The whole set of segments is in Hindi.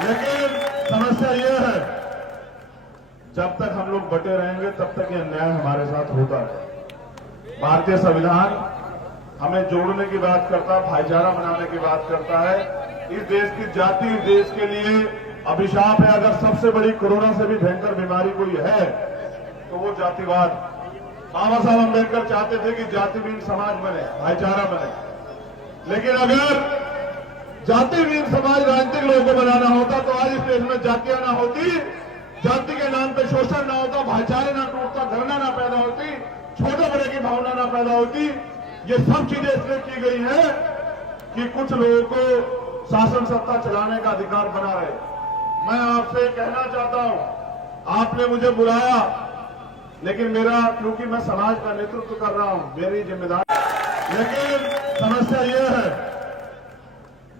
लेकिन समस्या ये है, जब तक हम लोग बटे रहेंगे तब तक ये अन्याय हमारे साथ होता है। भारतीय संविधान हमें जोड़ने की बात करता है, भाईचारा बनाने की बात करता है। इस देश की जाति, इस देश के लिए अभिशाप है। अगर सबसे बड़ी कोरोना से भी भयंकर बीमारी कोई है तो वो जातिवाद। बाबा साहब अम्बेडकर चाहते थे कि जातिहीन समाज बने, भाईचारा बने। लेकिन अगर जातिहीन समाज राजनीतिक लोगों को बनाना होता तो आज इस देश में जातियां ना होती, जाति के नाम पे शोषण ना होता, भाईचारे ना टूटता, घृणा ना पैदा होती, छोटे बड़े की भावना ना पैदा होती। ये सब चीजें इसलिए की गई हैं कि कुछ लोगों को शासन सत्ता चलाने का अधिकार बना रहे। मैं आपसे कहना चाहता हूं, आपने मुझे बुलाया, लेकिन मेरा, क्योंकि मैं समाज का नेतृत्व कर रहा हूं, मेरी जिम्मेदारी। लेकिन समस्या यह है,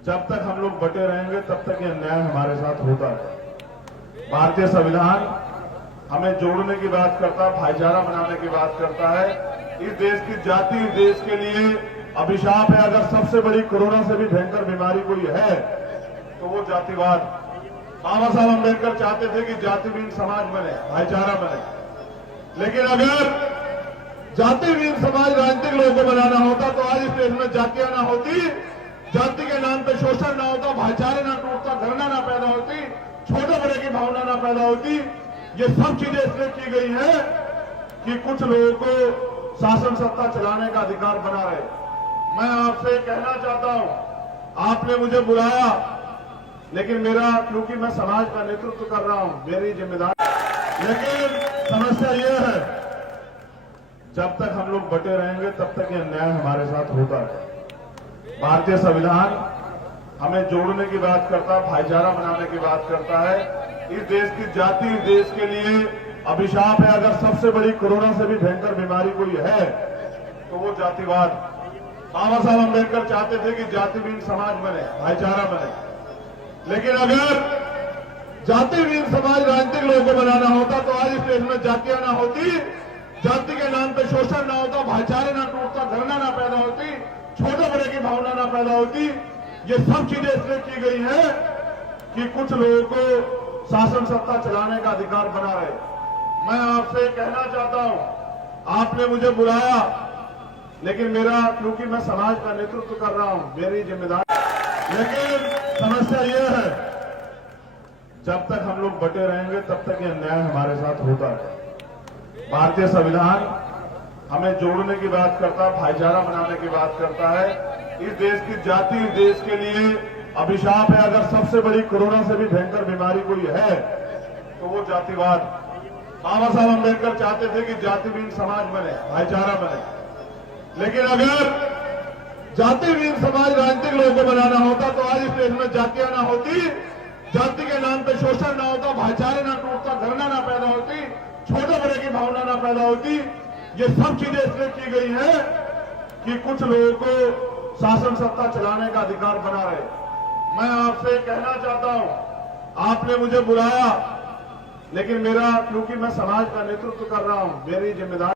जब तक हम लोग बटे रहेंगे तब तक ये अन्याय हमारे साथ होता है। भारतीय संविधान हमें जोड़ने की बात करता है, भाईचारा बनाने की बात करता है। इस देश की जाति, इस देश के लिए अभिशाप है। अगर सबसे बड़ी कोरोना से भी भयंकर बीमारी कोई है तो वो जातिवाद। बाबा साहब अम्बेडकर चाहते थे कि जातिहीन समाज बने, भाईचारा बने। लेकिन अगर जातिहीन समाज राजनीतिक लोगों को बनाना होता तो आज इस देश में जातियां ना होती, जाति के नाम पे शोषण ना होता, भाईचारे ना टूटता, घृणा ना पैदा होती, छोटे बड़े की भावना ना पैदा होती। ये सब चीजें इसलिए की गई हैं कि कुछ लोगों को शासन सत्ता चलाने का अधिकार बना रहे। मैं आपसे कहना चाहता हूं, आपने मुझे बुलाया, लेकिन मेरा, क्योंकि मैं समाज का नेतृत्व कर रहा हूं, मेरी जिम्मेदारी। लेकिन समस्या यह है, जब तक हम लोग बटे रहेंगे तब तक ये अन्याय हमारे साथ होता है। भारतीय संविधान हमें जोड़ने की बात करता है, भाईचारा बनाने की बात करता है। इस देश की जाति, इस देश के लिए अभिशाप है। अगर सबसे बड़ी कोरोना से भी भयंकर बीमारी कोई है तो वो जातिवाद। बाबा साहब अम्बेडकर चाहते थे कि जातिहीन समाज बने, भाईचारा बने। लेकिन अगर जातिहीन समाज राजनीतिक लोगों को बनाना होता तो आज इस देश में जातियां ना होती, जाति के नाम पे शोषण ना होता, भाईचारे ना टूटता, घृणा ना पैदा होती, छोटे बड़े की भावना ना पैदा होती। ये सब चीजें इसलिए की गई हैं कि कुछ लोगों को शासन सत्ता चलाने का अधिकार बना रहे। मैं आपसे कहना चाहता हूं, आपने मुझे बुलाया, लेकिन मेरा, क्योंकि मैं समाज का नेतृत्व कर रहा हूं, मेरी जिम्मेदारी। लेकिन समस्या यह है, जब तक हम लोग बटे रहेंगे तब तक ये अन्याय हमारे साथ होता है। भारतीय संविधान हमें जोड़ने की बात करता है, भाईचारा बनाने की बात करता है। इस देश की जाति, इस देश के लिए अभिशाप है। अगर सबसे बड़ी कोरोना से भी भयंकर बीमारी कोई है तो वो जातिवाद। बाबा साहब अम्बेडकर चाहते थे कि जातिहीन समाज बने, भाईचारा बने। लेकिन अगर जातिहीन समाज राजनीतिक लोगों को बनाना होता तो आज इस देश में जातियां ना होती, जाति के नाम पे शोषण ना होता, भाईचारे ना टूटता, घृणा ना पैदा होती, छोटे बड़े की भावना ना पैदा होती। ये सब चीजें इसलिए की गई हैं कि कुछ लोगों को शासन सत्ता चलाने का अधिकार बना रहे। मैं आपसे कहना चाहता हूं, आपने मुझे बुलाया, लेकिन मेरा, क्योंकि मैं समाज का नेतृत्व कर रहा हूं, मेरी जिम्मेदारी।